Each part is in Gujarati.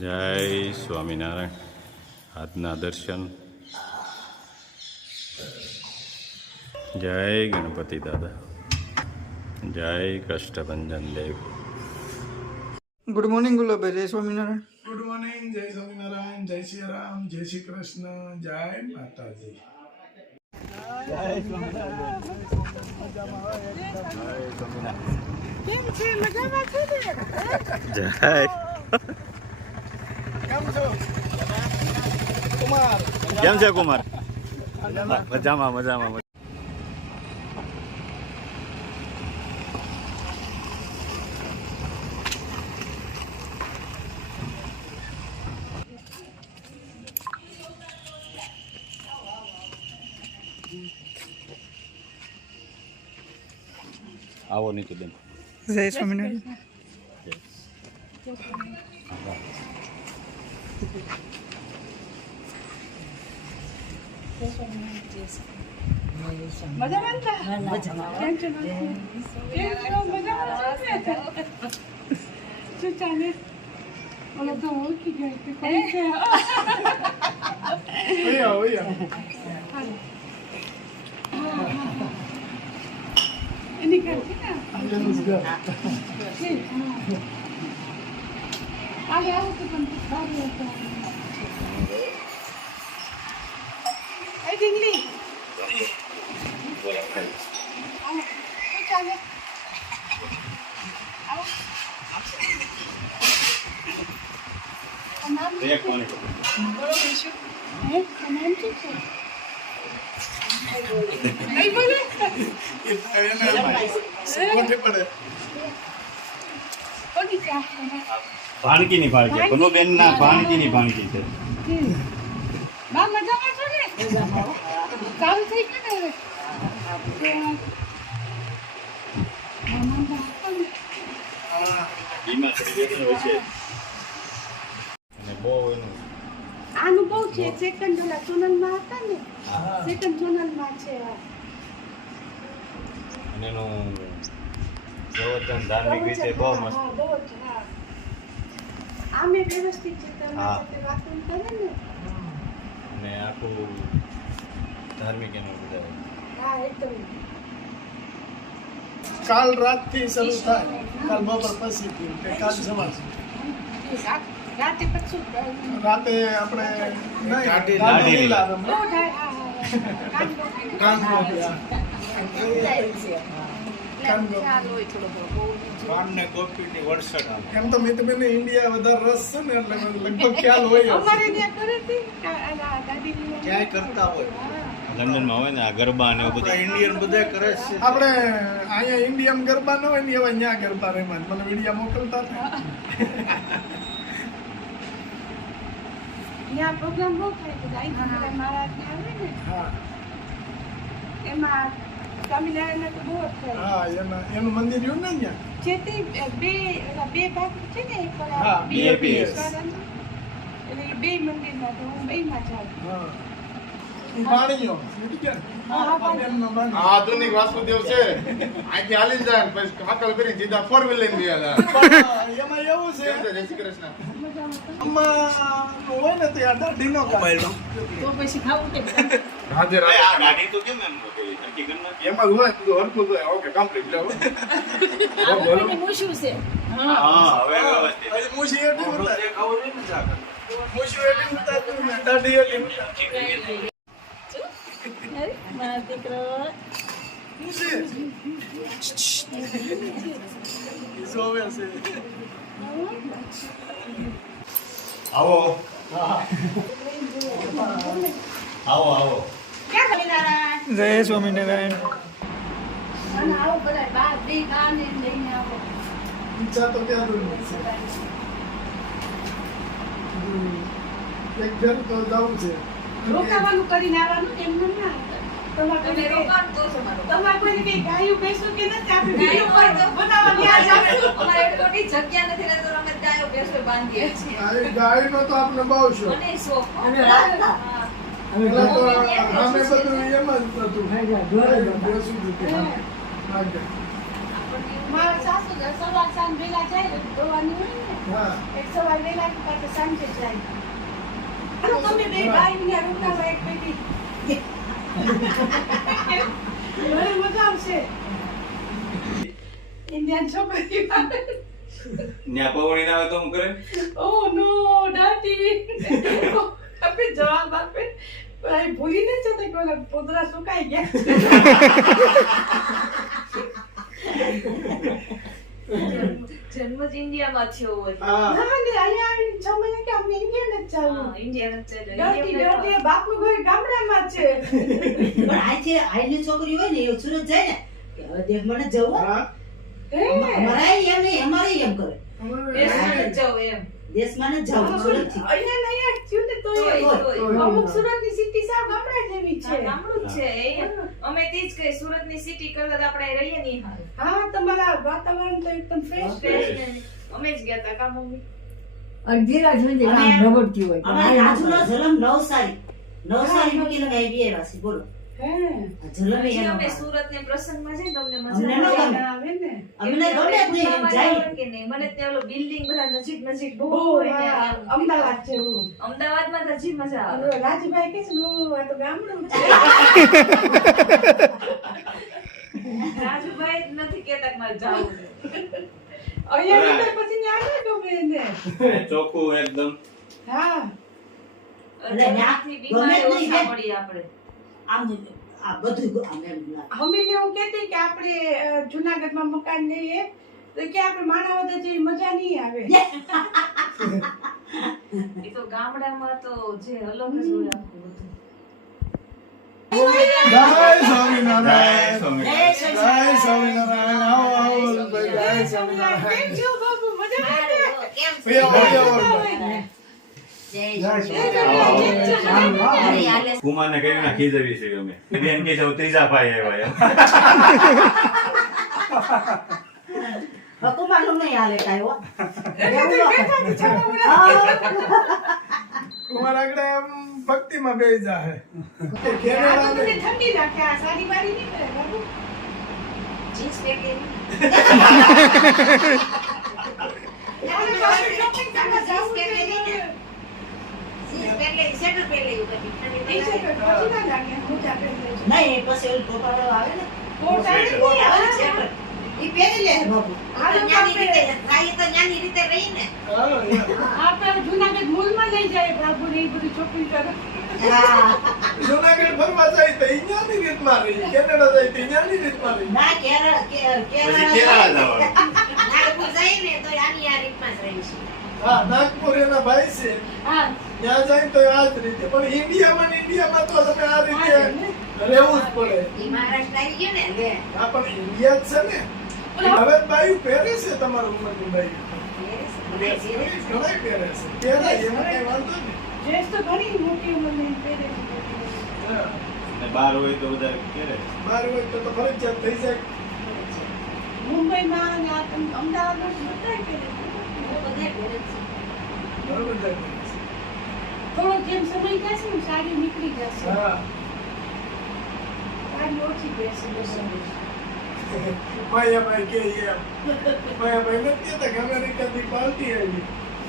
જય સ્વામિનારાયણ. આજના દર્શન. જય ગણપતિ દાદા. જય કષ્ટભંજન દેવ. Good morning Gulabbhai. જય સ્વામિનારાયણ. Good morning. જય સ્વામિનારાયણ. જય શ્રી રામ. જય શ્રી કૃષ્ણ. જય માતાજી. કેમ છે? મજામાં છે ને? જય કુમાર કેમ છે કુમાર? મજામાં મજામાં. આવો નીચે બેન. જય સ્વામિનારાયણ. ભાણકીની ભાણકી બનુબેન ના ભાણકીની ભાણકી છે. આનું બહુ છે. સેકન્ડ ઓલા સોનલમાં હતા ને, સેકન્ડ સોનલમાં છે. અને એનું પ્રવચન ધાર્મિક રીતે બહુ મસ્ત. બહુ જ, હા. આમે વ્યવસ્થિત છે. હા. તમારી સાથે વાતો કરે ને. અને આખું ધાર્મિક એનું બધા. હા, એકદમ. કાલ રાત થી શરૂ થાય. કાલ બપોર પછી કાલ સવાર રાતે પછી રાતે આપણે દાંડી લીલા બહુ થાય. હા, હા, હા. એમ તો મિતબેન ઇન્ડિયા વધારે રસ છે ને એટલે લગભગ ખ્યાલ હોય. અમારે ત્યાં કરે છે. દાદી ક્યાંય કરતા હોય લંડનમાં હોય ને આ ગરબા ને એવું બધું. ઇન્ડિયન બધા કરે છે. આપણે અહીંયા ઇન્ડિયામાં ગરબા ન હોય ને એવા અહીંયા ગરબા રમ્યા. મને વિડીયા મોકલતા હતા. ત્યાં પ્રોગ્રામ બહુ થાય છે. ગાયત્રી મહારાજ ને આવે ને, હા એમાં સ્વામિનારાયણ તો બહુ જ થાય હા એનું મંદિર રહ્યું ને અહીંયા. છે. તે બે ભાગ છે ને, એક ઓલા હા, BAPS BAPS. એટલે બે મંદિરમાં તો હું બેયમાં જાઉં. હા ઈ વાણીઓ સમજી ગયા ને? હા, આ બેનનો વાણીઓ. આ આધુનિક વાસુદેવ છે. અહીંથી હાલી જાય ને પછી હાકલ કરી સીધા 4 વ્હીલર લઈને ગયા પણ એમાં એવું છે હતા. જય શ્રી કૃષ્ણ. આમાં હોય ને તે આ દાઢીનો કામ. હાજર આ ગાડી તો કેમ એમ નક્કી કરી નાખી? એમાં જ હોય બધું હરખું હોય. ઓકે કમ્પ્લીટ લે હવે. હા હવે વ્યવસ્થિત. પછી મૂછી એટી ઉતાર. મૂછી એટી ઉતારતું ને દાઢી એટી ઉતાર. મૂછી. જોવે છે. આવો આવો આવો. જય સ્વામિનારાયણ. અને આવો બધા બા બે ગાને લઈને આવો. ઈચ્છા તો ક્યાં દૂર છે. એક ઘર તો જવું છે. રોકાવાનું કરીને આવવાનું એમ ના. તમારે કોઈને કઈ ગાયું બેસું કે નથી? આપણે ગાયું બનાવવા ત્યાં જાશું. અમારે એટલી જગ્યા નથી ને તો અમે ગાયો ભેંસો બાંધીએ છીએ. આ ગાયનો તો આપણે બહુ શોખ. મને શોખ. પેલા તો અમે બધું એમ જ હતું. બેસું જ હતું. હા. મારા સાસુ સવાર સાંજ ભેગા જાય દોવાની હોય ને હા. એક સવાર વહેલા પાછા સાંજે જાય. હાલો તમે બે ભાઈ ને રૂમમાં એક પેટી. મને મજા આવશે. ઇન્ડિયન છોકરી. ન્યા પવણી ના આવે તો હું કરે Oh no, Daddy. આપે જવાબ આપે. ભાઈ ભૂલી ન જતા કે ઓલા પોદરા સુકાઈ ગયા. જન્મ જ ઇન્ડિયામાં થયો હોય. હા. ના ને અહીંયા આવીને જમાને કે અમને ઇન્ડિયન જ જવું. હા, ઇન્ડિયામાં જ છે. ડર્ટી ડર્ટી બાપનું ઘર ગામડામાં જ છે. પણ આથી આઈની છોકરી હોય ને એ સુરત જાય ને કે હવે દેખ મને જવું હા. હે. અમારા એમ નહીં અમારે એમ કરે દેશમાં જ જાઓ એમ. દેશમાં જ જવું સુરત થી અહીંયા નહીં થયું ને તોય તોય. અમુક સુરતની સિટી સાવ ગામડા જેવી હા, છે. ગામડું જ છે એ. અમે તે જ કહી સુરતની સિટી કરતા તો આપણે રહીએ નહીં હારું. હા તમારા વાતાવરણ તો એકદમ ફ્રેશ Fresh ને અમે જ ગયા તા કા મમ્મી. અડધી રાત સુધી અમે- આમ રગડતી હોય. અમારે રાજુનો જલમ નવસારી મૂકીને ગઈ બે વાસી બોલો હે આ જલમ પછી એનો અમે સુરતને પ્રસંગમાં જઈને તમને અમને મજા ન આવે. ગમે. આવે ને અમને ગમે જ નહીં એમ જાય કે નહીં મને ત્યાં ઓલો બિલ્ડિંગ બધા નજીક નજીક બહુ બહુ હોય ને હા, આમ. અમદાવાદ જેવું અમદાવાદમાં તો હજી મજા આવે. હવે રાજભાઈ કે છે "હું આ તો ગામડું છે." રાજુભાઈ જ નથી કહેતા કે મારે જાવું છે. અહીંયા નીકળે પછી ન્યા ના ગમે એને. ચોખ્ખું એકદમ હા એટલે ન્યા જન્મથી ગમે જ બીમારી નહીં ઓછા ને. પડીએ આપણે. આમ આ બધું આમ એમ લાગે. મમ્મીને હું કહેતી કે આપણે જુનાગઢમાં મકાન લઈએ તો કે આપણે માણાવદર જેવી મજા નહીં આવે એ તો ગામડામાં તો જે અલગ જ હોય આખું બધું. જય સ્વામિનારાયણ. જય સ્વામિનારાયણ. જય શ્રી જય સ્વામિનારાયણ. આવો, આવો, વલ્લભભાઈ. જય કેમ સ્વામિનારાયણ. છો બાબુ મજા આવે કેમ છે? ભાઈ, આવો, આવો, વલ્લભભાઈ. જય જય સ્વામિનારાયણ. સ્વામિનારાયણ. આવો, આવો. અરે હાલે કુમારને કહ્યું ના ખીજવી છે અમે બેન કે છે ત્રીજા ભાઈ આવ્યા એમ. ભકુમાનું નહીં હાલે કાંઈ હો. કુમાર આગળ આમ ભક્તિમાં બેસી જાય. આ તો મને ઠંડી રાખે આ સારી બારી નહીં કરે બાબુ જીન્સ પહેરી આપણે બાબુ shopping કરવા જાવું છે જીન્સ પહેરી સ્વેટર પહેરી બધી ઠંડી ટી-શર્ટ લાગે. પછી ના લાગે મોજા પહેરી લેજો નહીં પછી ઓલું ટોપાળો આવે ને કોટ આવે ને કોટ આવે ને હા. સ્વેટર. ઈ પહેરી લે બાબુ. આ તો ન્યાની આપણે રીતે રાઈએ તો ન્યાની રીતે રહી ને. આપણે જુનાગઢ મૂલમાં લઈ જાય બાબુ ને એ બધું shopping કરે હા. જુનાગઢ ફરવા જાય તો ઈન્યાની રીતમાં રહી. કેનેડા જાય તો ઈન્યાની રીતમાં રહી. ના કેરળ પછી કેરાલા જવાનું. નાગપુર જઈએ ને તો આની આ રીતમાં જ રહી છે. હા, નાગપુર એના ભાઈ છે. હા ત્યાં જાય તો આ જ રીતે. પણ ઇન્ડિયામાં ને ઇન્ડિયામાં તો તમે આ રીતે રહેવું જ પડે. ઈ મહારાષ્ટ્ર આવી ગયો ને લે. હા, પણ ઇન્ડિયા જ છે ને. હવે બાયું પહેરે છે તમારું ઉંમરનું બાયું. ઘણાય પહેરે છે. પહેરાય એમાં કઈ વાંધો નહીં. ડ્રેસ તો ઘણી મોટી ઉંમરની પહેરે છે હા. ને બહાર હોય તો બધા કરે બહાર હોય તો ફરજિયાત થઈ જાય. મુંબઈમાં ને આ અમદાવાદમાં બધાય પહેરે છે બધા ઘરે જ છે. બરોબર જાય. થોડો જેમ સમય જશે ને સાડી નીકળી જશે હા. સાડી ઓછી પહેરશે બધા માયાભાઈ કે એમ. માયાભાઈ નથી કહેતા કે અમેરિકાથી પાર્ટી આવી.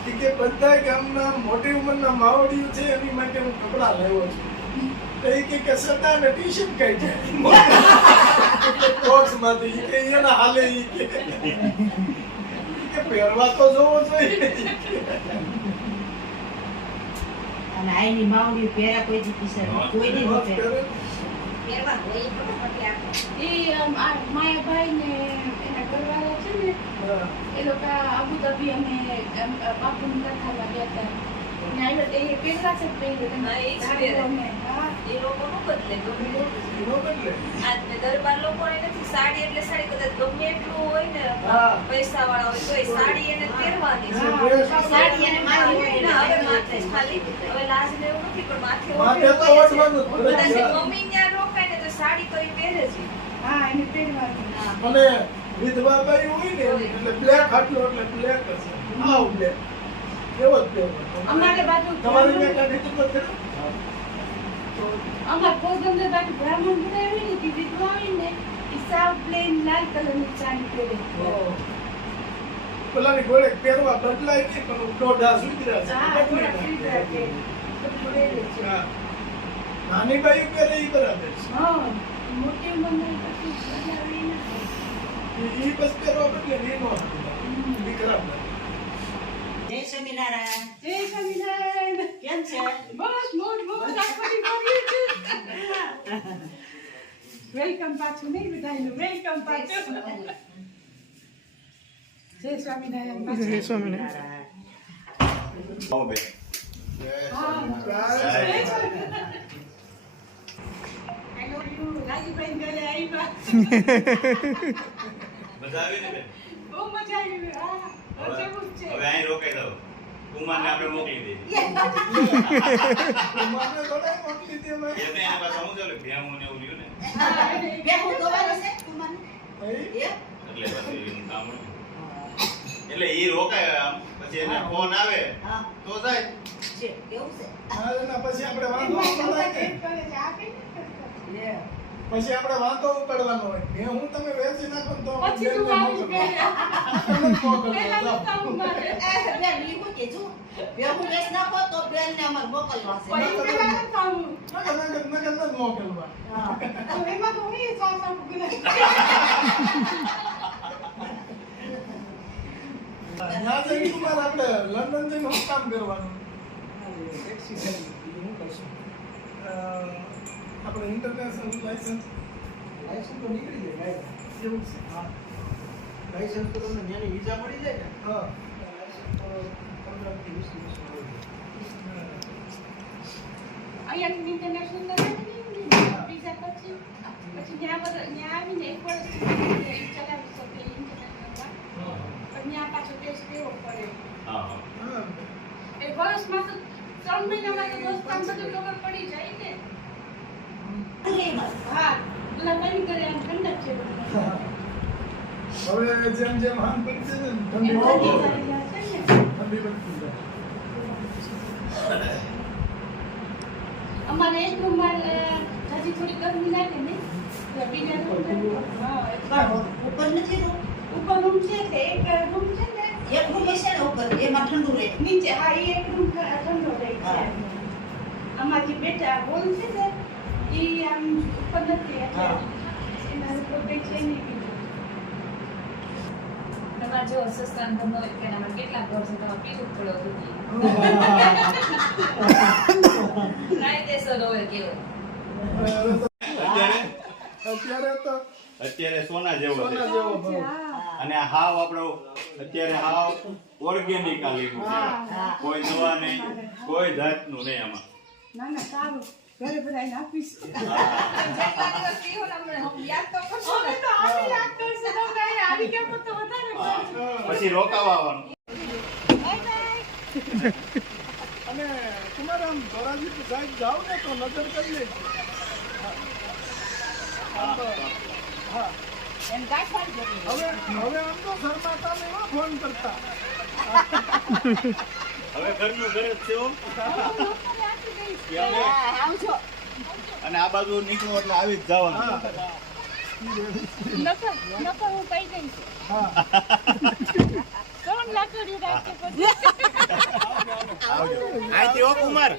ઈ કે બધા ગામના મોટી ઉંમરના માવડીઓ છે એની માટે હું કપડાં લાવ્યો છું. તો ઈ કે સટા ને ટી-શર્ટ કઈ જાય બોક્સમાંથી. ઈ કે એના હાલે ઈ કે પહેરવા તો જોવો જોઈએ. અને આઈની માવડી પહેરા કોઈ દી પીસે કોઈ દી ન પહેરે. પહેરવા હોય એ ખબર પડે આપણે. એ આ માયાભાઈ ને એના ઘરવાળા છે ને હા. એ લોકો આબુધાબી અમે બાપુની કથામાં ગયા હતા ને આવ્યા તો એ પહેલા છે પહેર્યું હા, એ જ પહેરે. હા એ લોકો નું બદલે ગમે એટલું. નો બદલે. આ દરબાર લોકોને નથી સાડી એટલે સાડી કદાચ ગમે એટલું હોય ને હા. પૈસા વાળા હોય તો સાડી એને પહેરવાની છે. હા. સાડી એને માથે હોય ને હવે માથે જ ખાલી હવે લાજ ને એવું નથી પણ માથે માથે તો ઓઢવાનું જ પડે. કદાચ મમ્મી ત્યાં રોકાય ને તો સાડી તો એ પહેરે છે. હા એને પહેરવાની હા. અને વિધવા બાઈ હોય ને એટલે બ્લેક હાટલો એટલે બ્લેક હશે. આવ બ્લેક. એવો જ પહેરવાનો. અમારે બાજુ તમારી મેં કાઢી તો નથી. અમાર પોરબંદર બાજુ બ્રાહ્મણ બધા હોય ને તે વિધવા હોય ને એ સાવ પ્લેન લાલ કલરની સાડી પહેરે પેલાની ઘોડે પહેરવા બદલાય કે પણ દોઢા સુધરા છે હા, બદલી થોડા ફ્રી નાખે. રાખે. થોડું રહેલું છે. હા. નાની બાઈ પહેરે ઈ બરાબર હા, મોટી ઉંમરની પછી બદલાવે ઈ ના થાય. છે ઈ બસ પહેરવા બદલે ઈ નો ઈ ખરાબ લાગે. જય સ્વામિનારાયણ. જય સ્વામિનારાયણ. કેમ છે? બસ મોજ મોજ આખો દી કરીએ છીએ. વેલકમ પાછું નહીં બધાયનું વેલકમ પાછું. જય સ્વામિનારાયણ પાછું. જય સ્વામિનારાયણ. આવો બેન. હા, જય Swaminarayan. I love you. Rajubhai ઘરે આવ્યા. મજા આવી ને બેન? બહુ મજા આવી. હા, બસ એવું જ છે. હવે અહીં રોકાઈ દો. કુમારને આપણે મોકલી દઈએ. મને થોડા મોકલી દે મેં. એને એના પાસે હું ચાલે ભેહું ને એવું લ્યું ને. બે હું દોવાનું છે કુમારને? હઈ? એ? એટલે પછી એનું કામ હોય. એટલે ઈ રોકાય આમ પછી એને ફોન આવે હા. તો જાય. છે. કેવું છે? હા, એના પછી આપણે વાંધો એમાં ઉપાડાય કે? એક કરે છે. આ કઈ નથી કરતા. લે. પછી આપણે વાંધો ઉપાડવાનો હોય કે હું તમે વેચી નાખો ને તો પછી તું બેનને આવીશ મોકલો. ઘરે. તમે જ મોકલો, પહેલા જાઓ. નહોતા હું મારે. બેન લીધું કે જો બે હું વેચ નાખો તો બેનને અમારે મોકલવા છે. પછી પહેલા નહોતા હું. નકર નથી મોકલવા. હા. તો એમાં તો હું એ સાસા ગુના. ના જઈને કુમાર આપણે લંડન જઈને શું કામ કરવાનું? આપણે ઇન્ટરનેશનલ લાયસન્સ એવું છે. લાયસન્સ તો તમને ત્યાંની વિઝા મળી જાય ને હા. અહીંયા ઇન્ટરનેશનલ વિઝા પછી ત્યાં આવીને એક વર્ષ સુધી ચલાવી શકે ઇન્ટરનેશનલમાં. પણ ત્યાં પાછો ટેસ્ટ દેવો પડે. હા હા. હા. એ વર્ષમાં તો 3 મહિનામાં તો દોસ્તાન બધું ખબર પડી જાય ને. હા, પેલા કઈ કરે આમ ઠંડક છે બધું. હવે જેમ જેમ હાન પડશે ને ઠંડી એ બહુ બધી પડે. જાય છે ને. ઠંડી પડતી જાય. અમારે એક રૂમમાં હજી થોડી ગરમી લાગે ને એટલે બીજા રૂમ હા ઉપર નથી રૂમ? ઉપર રૂમ છે કે એક રૂમ છે ને એક રૂમ હશે ને ઉપર એમાં ઠંડુ રહે. નીચે હા એ એક રૂમ ઠંડો રહે છે. અમાર જે બેટા હોલ છે ને એ આમ ઉપર નથી એટલે એના ઉપર કઈ છે નહીં. તમારે જો સસ્તાન ધંધો હોય કે એનામાં કેટલા ઘર છે તમારે પીવું જ પડે સુધી કાયદેસર હોય કેવો અત્યારે અત્યારે તો અત્યારે સોના જેવો સોના છે જેવો ભાવ. અને હાવ આપણો અત્યારે હાવ ઓર્ગેનિક આ લીધું છે કોઈ દવા નહીં કોઈ જાતનું નહીં આમાં ના ના સારું ઘરે બધાને આપીશ. જેટલા દિવસ પીવો ને અમને યાદ તો કરશો ને અમે તો આવી યાદ કરશે તમને અહીં આવી કેમ તો વધારે કરશે. પછી રોકાવા આવવાનું અને તમારે આમ ધોરાજી સાહેબ જાઓ ને તો નજર કરી લેજો. હા. એમ ગાંઠવાની જરૂર. હવે આમ તો શર્માતા નહીં હો ફોન કરતા. હવે ઘરનું ઘરે જ છે હો. લોકોને આપી દઈશ. કે અમે આવજો. અને આ બાજુ નીકળો એટલે આવી જ જવાનું નકર હું કહી દઈશ. હા. કોણ લાકડી રાખે પછી આવજો અહીંથી હો કુમાર